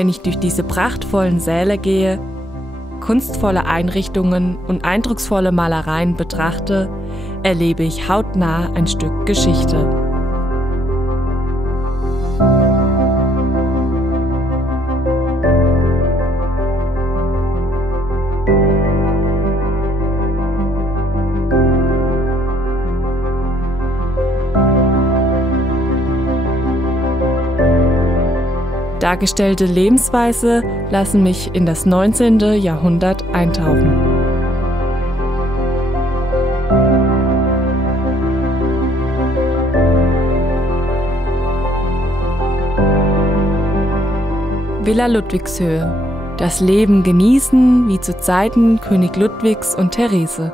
wenn ich durch diese prachtvollen Säle gehe, kunstvolle Einrichtungen und eindrucksvolle Malereien betrachte, erlebe ich hautnah ein Stück Geschichte. Dargestellte Lebensweise lassen mich in das 19. Jahrhundert eintauchen. Villa Ludwigshöhe. Das Leben genießen wie zu Zeiten König Ludwigs und Therese.